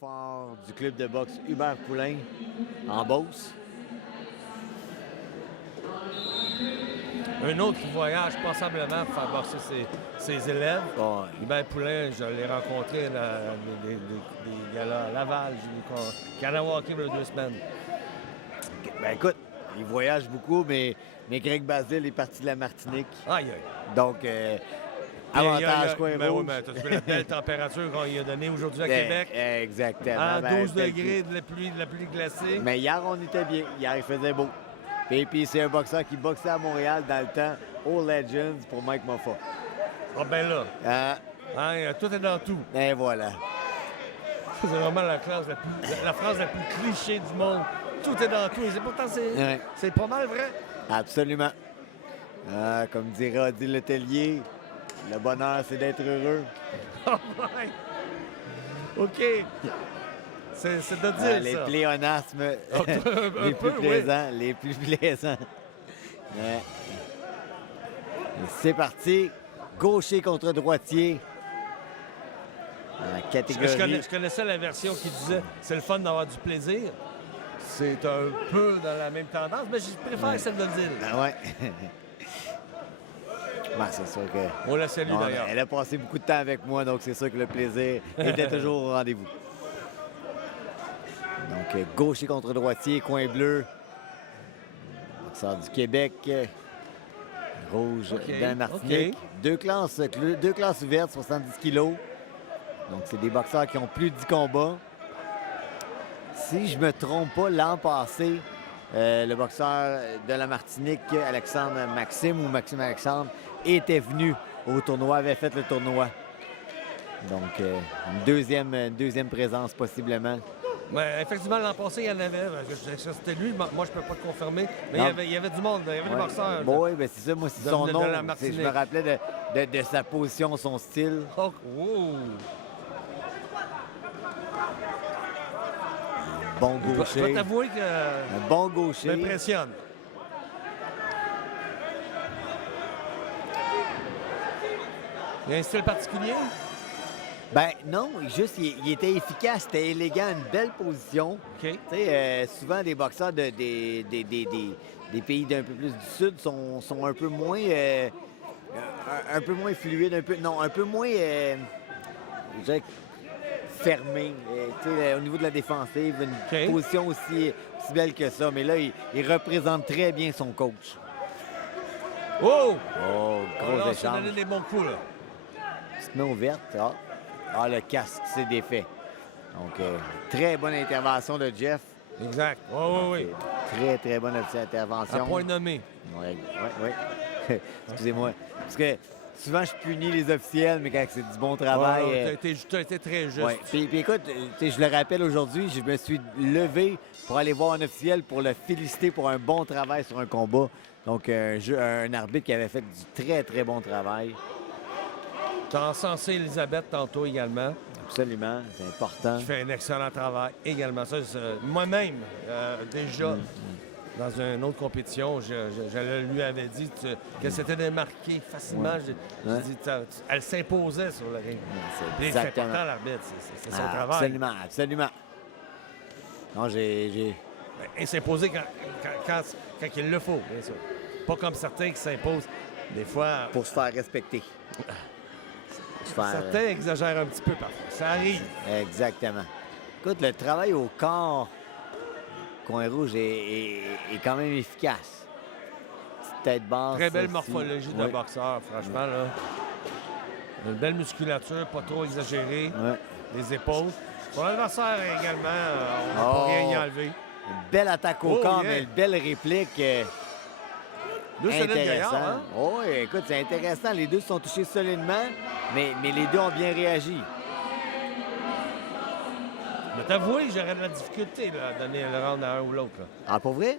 fort du club de boxe Hubert Poulain en Beauce. Un autre qui voyage passablement pour faire boxer ses élèves. Oh, Hubert Poulain, je l'ai rencontré dans des galas à Laval, Kanawaki il y a 2 semaines. ben écoute, il voyage beaucoup, mais Greg Basile est parti de la Martinique. Aïe, aïe. Donc, avantage coin ben oui, rouge. mais t'as vu la belle température qu'on lui a donnée aujourd'hui à Ben, Québec. Exactement. À Ben, 12 degrés de la pluie glacée. Mais hier, on était bien. Hier, il faisait beau. Puis c'est un boxeur qui boxait à Montréal dans le temps aux Legends pour Mike Moffat. Ah ben là, tout est dans tout. Et voilà. C'est vraiment la phrase la plus cliché du monde. Tout est dans tout. Et pourtant, Ouais. c'est pas mal vrai. Absolument. Comme dirait Adi Letellier, le bonheur, c'est d'être heureux. Oh ouais. OK. C'est de dire Les ça. pléonasmes Un les peu, plus plaisants. Les plus plaisants. Ouais. Et c'est parti. Gaucher contre droitier. En catégorie. Je connaissais la version qui disait c'est le fun d'avoir du plaisir. C'est un peu dans la même tendance, mais je préfère celle de le dire. Ah ouais. Ben, c'est sûr que. On la salue Non, d'ailleurs. elle a passé beaucoup de temps avec moi, donc c'est sûr que le plaisir était toujours au rendez-vous. Donc, gaucher contre droitier, coin bleu. Boxeur du Québec. Rouge OK, dans la Martinique. OK. Deux classes ouvertes, 70 kilos. Donc, c'est des boxeurs qui ont plus de 10 combats. Si je me trompe pas, l'an passé, le boxeur de la Martinique, Alexandre Maxime ou Maxime Alexandre, était venu au tournoi, avait fait le tournoi. Donc, une deuxième présence possiblement. Mais effectivement, l'an passé, il y en avait. C'était lui, moi je peux pas le confirmer, mais il y avait du monde, il y avait des boxeurs. Bon, oui, ben c'est ça, moi, c'est son de nom. la Martinique. Je me rappelais de sa position, son style. Oh, oh. Bon Je dois gaucher. t'avouer que Un bon gaucher. m'impressionne. Il y a un style particulier? Ben non, juste, il était efficace, c'était élégant, une belle position. OK. Tu sais, souvent, des boxeurs des pays d'un peu plus du sud sont un peu moins fluides, un peu moins je dirais, fermés. Tu sais, au niveau de la défensive, une OK. position aussi belle que ça. Mais là, il représente très bien son coach. Oh! Oh, gros Là, on s'est échange. donné des bons coups, là. Petite main ouverte. Le casque s'est défait. Donc, très bonne intervention de Jeff. Exact. Oui. Très, très bonne intervention. À point nommé. Oui. Excusez-moi. Parce que souvent, je punis les officiels, mais quand c'est du bon travail... T'as été très juste. ouais. Puis écoute, je le rappelle aujourd'hui, je me suis levé pour aller voir un officiel pour le féliciter pour un bon travail sur un combat. Donc, un arbitre qui avait fait du très, très bon travail. T'as encensé Elisabeth tantôt également, Absolument, c'est important. qui fait un excellent travail également. Ça, moi-même, déjà, dans une autre compétition, je lui avais dit que c'était démarqué facilement. J'ai dit, elle s'imposait sur le ring. C'est C'est important, l'arbitre. C'est son travail. Absolument. Non, j'ai... Et s'imposer quand il le faut, bien sûr. Pas comme certains qui s'imposent, des fois. Pour se faire respecter. Certains exagèrent un petit peu parfois. Ça arrive. Exactement. Écoute, le travail au corps, coin rouge, est quand même efficace. Petite tête basse. Très belle aussi. morphologie de Oui. boxeur, franchement. Là. Une belle musculature, pas trop exagérée. Ouais. Les épaules. Pour l'adversaire également, on ne peut rien y enlever. Une belle attaque au corps, mais une belle réplique. Deux solides intéressant. gaillards, hein? Oh, écoute, c'est intéressant. Les deux se sont touchés solidement, mais les deux ont bien réagi. Mais t'avouer, j'aurais de la difficulté là, à donner le round à un ou l'autre. là. Ah, pour vrai?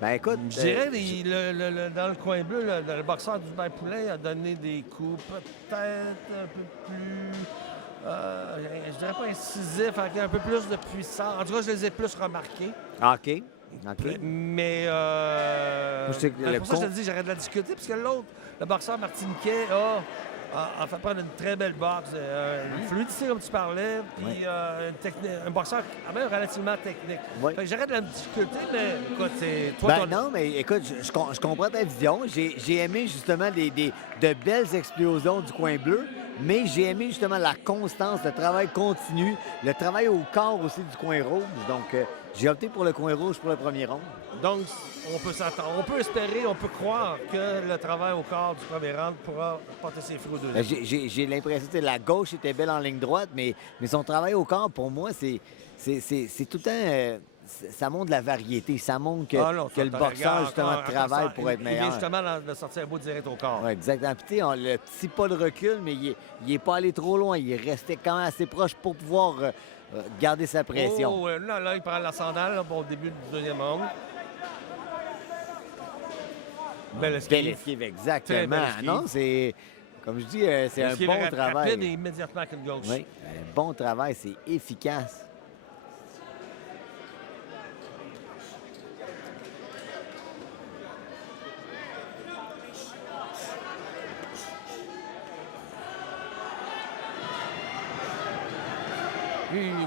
Ben écoute... Je dirais, dans le coin bleu, là, le boxeur du Hubert Poulain a donné des coups peut-être un peu plus... je dirais pas incisifs, avec un peu plus de puissance. En tout cas, je les ai plus remarqués. OK. Mais je sais que pour ça, je te dis, j'aurais de la difficulté, parce que l'autre, le boxeur martiniquais, a en fait prendre une très belle boxe, une fluidité comme tu parlais, puis un boxeur quand même relativement technique. Oui. Fait que j'aurais de la difficulté, mais écoute, c'est toi Ben non, mais écoute, je comprends ta vision. J'ai aimé justement de belles explosions du coin bleu, mais j'ai aimé justement la constance, le travail continu, le travail au corps aussi du coin rouge. Donc, j'ai opté pour le coin rouge pour le premier round. Donc, on peut s'attendre, on peut espérer, on peut croire que le travail au corps du premier round pourra porter ses fruits au deuxième. J'ai l'impression que la gauche était belle en ligne droite, mais son travail au corps, pour moi, c'est tout le temps... ça montre de la variété. Ça montre que le boxeur, justement, travaille pour être meilleur. Il vient justement de sortir un bout direct au corps. Oui, exactement. Puis, tu sais, le petit pas de recul, mais il n'est pas allé trop loin. Il est resté quand même assez proche pour pouvoir garder sa pression. Oh, là, il prend l'ascendant là, pour le début du deuxième round. Belle esquive. Belle esquive, Très exactement. belle esquive. Non, c'est... Comme je dis, c'est un Esquive bon travail. rapide et immédiatement avec une gauche. Oui, un bon travail, c'est efficace.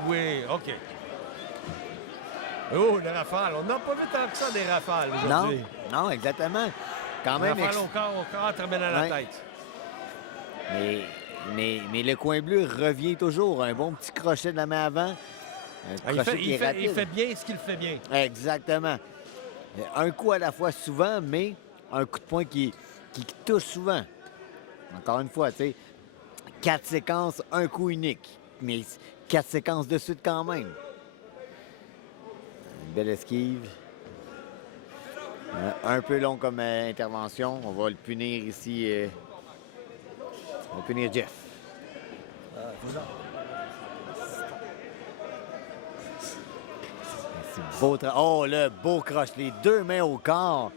Oui, OK. Oh, le rafale. On n'a pas vu tant que ça des rafales Non, aujourd'hui. non, exactement. Quand même... Rafale au corps, termine à la Ouais. tête. Mais le coin bleu revient toujours. Un bon petit crochet de la main avant. Un Il crochet qui est fait rapide. bien ce qu'il fait bien. Exactement. Un coup à la fois souvent, mais un coup de poing qui touche souvent. Encore une fois, tu sais, 4 séquences, un coup unique. Mais 4 séquences de suite quand même. Une belle esquive. Un peu long comme intervention. On va le punir ici. On va punir Jeff. C'est beau oh, le beau croche. Les deux mains au corps.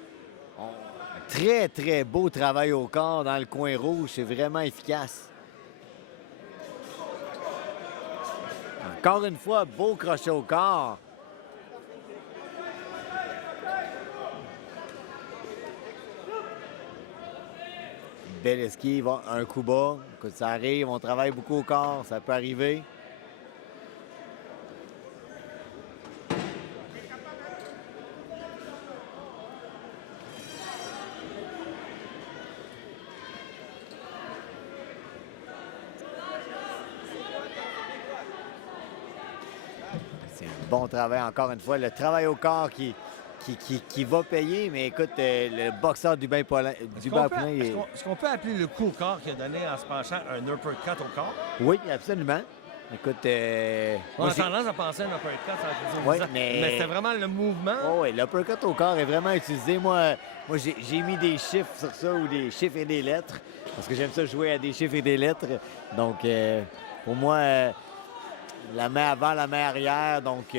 Très, très beau travail au corps dans le coin rouge. C'est vraiment efficace. Encore une fois, beau crochet au corps. Belle esquive, un coup bas. Écoute, ça arrive, on travaille beaucoup au corps, ça peut arriver. C'est un bon travail, encore une fois. Le travail au corps qui va payer, mais écoute, le boxeur du Bain-Poulain... Est-ce qu'on peut appeler le coup au corps qu'il a donné en se penchant un uppercut au corps? Oui, absolument. Écoute, On a tendance à penser à un uppercut en faisant Oui, ça. Mais c'était vraiment le mouvement. Oh oui, l'uppercut au corps est vraiment utilisé. Moi j'ai mis des chiffres sur ça, ou des chiffres et des lettres, parce que j'aime ça jouer à des chiffres et des lettres. Donc, pour moi, la main avant, la main arrière, donc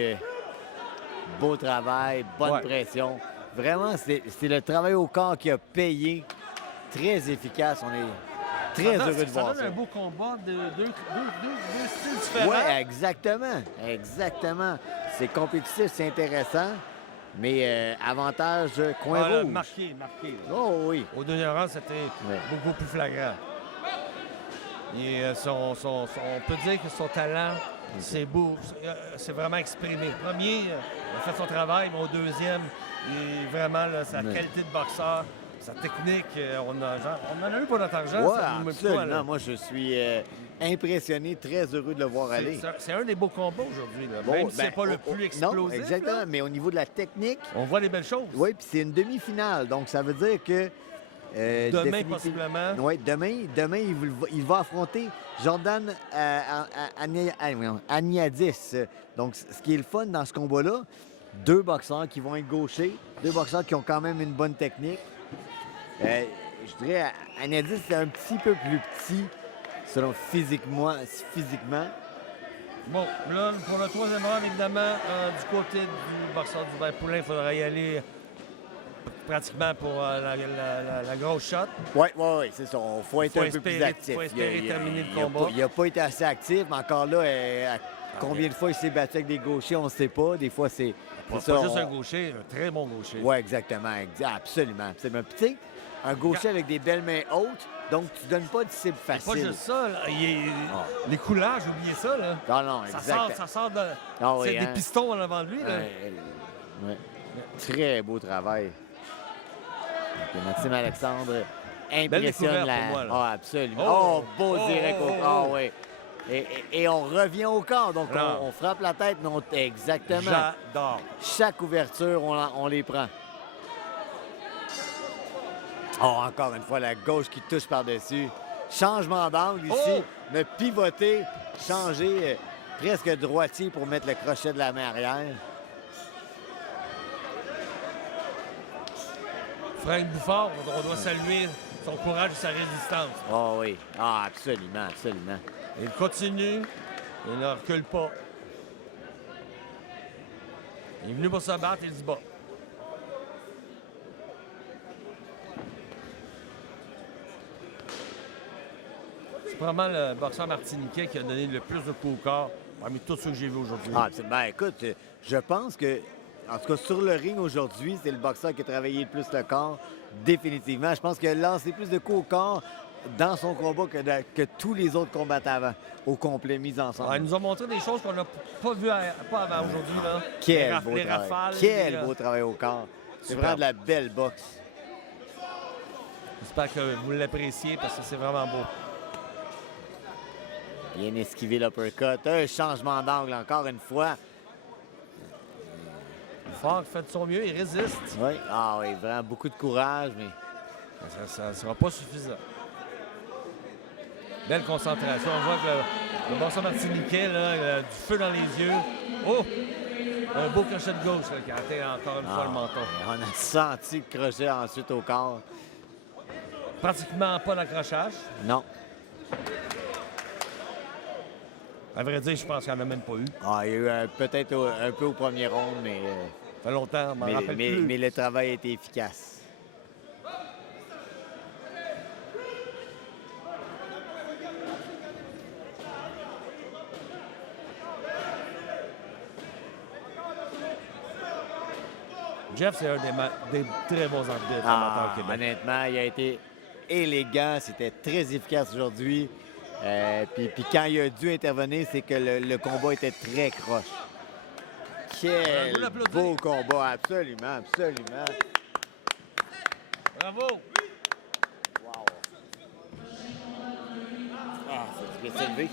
beau travail, bonne pression. Vraiment, c'est le travail au corps qui a payé. Très efficace. On est très heureux de voir ça. Ça donne un beau combat de deux styles différents. Oui, exactement. Exactement. C'est compétitif, c'est intéressant. Mais avantage coin rouge. Marqué. Oh oui. Au deuxième rang, c'était beaucoup plus flagrant. Et on peut dire que son talent, c'est beau, c'est vraiment exprimé. Le premier, il a fait son travail, mais au deuxième, vraiment sa qualité de boxeur, sa technique, on en a eu pour notre argent. Oui, absolument. Moi, je suis impressionné, très heureux de le voir aller. C'est un des beaux combats aujourd'hui, même si c'est pas le plus explosif. Non, exactement, là. Mais au niveau de la technique... On voit les belles choses. Oui, puis c'est une demi-finale, donc ça veut dire que... demain, possiblement. Oui, demain, il va affronter Jordan Aniadis. Donc, ce qui est le fun dans ce combat-là, deux boxeurs qui vont être gauchers, deux boxeurs qui ont quand même une bonne technique. Je dirais, Aniadis, c'est un petit peu plus petit, selon physiquement. Bon, là, pour le troisième round, évidemment, du côté du boxeur du Bain-Poulain, il faudrait y aller pratiquement pour la grosse shot. Oui, c'est ça. Il faut être un peu plus actif. Il faut espérer terminer le combat. Il n'a pas été assez actif, mais encore là, combien de fois il s'est battu avec des gauchers, on ne sait pas. Des fois, c'est Pas ça. juste un gaucher, un très bon gaucher. Oui, exactement. Absolument. Puis, tu sais, un gaucher avec des belles mains hautes, donc tu donnes pas de cible Pas facile. juste ça, là. Les coulages, oubliez ça, là. Non, non, exact. Ça sort de... Ah oui, c'est des hein. pistons en avant de lui, là. Ouais. Très beau travail. Donc, Maxime Alexandre impressionne découverte la... pour moi, là. Ah, absolument. Oh! Oh, beau Oh! direct au corps, oui. Et on revient au corps, donc Non. on frappe la tête, non, exactement. J'adore. Chaque ouverture, on les prend. Oh, encore une fois, la gauche qui touche par-dessus. Changement d'angle ici. Oh! Me pivoter, changer presque droitier pour mettre le crochet de la main arrière. Frank Bouffard, on doit saluer son courage et sa résistance. Oh oui. Ah, absolument, absolument. Il continue, il ne recule pas. Il est venu pour se battre, il se bat. C'est probablement le boxeur martiniquais qui a donné le plus de coups au corps parmi tous ceux que j'ai vus aujourd'hui. Ah, ben écoute, je pense que, en tout cas sur le ring aujourd'hui, c'est le boxeur qui a travaillé le plus le corps, définitivement. Je pense qu'il a lancé plus de coups au corps dans son combat que tous les autres combattants avant, au complet, mis ensemble. Il nous a montré des choses qu'on n'a pas vues pas avant aujourd'hui, là. Quel beau les travail. rafales. Quel beau travail au corps. C'est Superbe. vraiment de la belle boxe. J'espère que vous l'appréciez parce que c'est vraiment beau. Bien esquivé l'uppercut. Un changement d'angle encore une fois. Fort fait de son mieux, il résiste. Oui. Ah oui, vraiment beaucoup de courage, mais Ça ne sera pas suffisant. Belle concentration. On voit que le boxeur martiniquais, là, il a du feu dans les yeux. Oh! Un beau crochet de gauche là, qui a atteint encore une fois le menton. on a senti le crochet ensuite au corps. Pratiquement pas d'accrochage. Non. À vrai dire, je pense qu'il n'y en a même pas eu. Ah, il y a eu peut-être un peu au premier round, mais, Ça fait longtemps, je m'en rappelle plus. mais le travail a été efficace. Jeff, c'est un des très bons arbitres amateurs au Québec. Honnêtement, il a été élégant, c'était très efficace aujourd'hui. Puis quand il a dû intervenir, c'est que le combat était très croche. Quel beau combat, absolument, absolument. Bravo! Wow. Ah, ça se fait s'élever.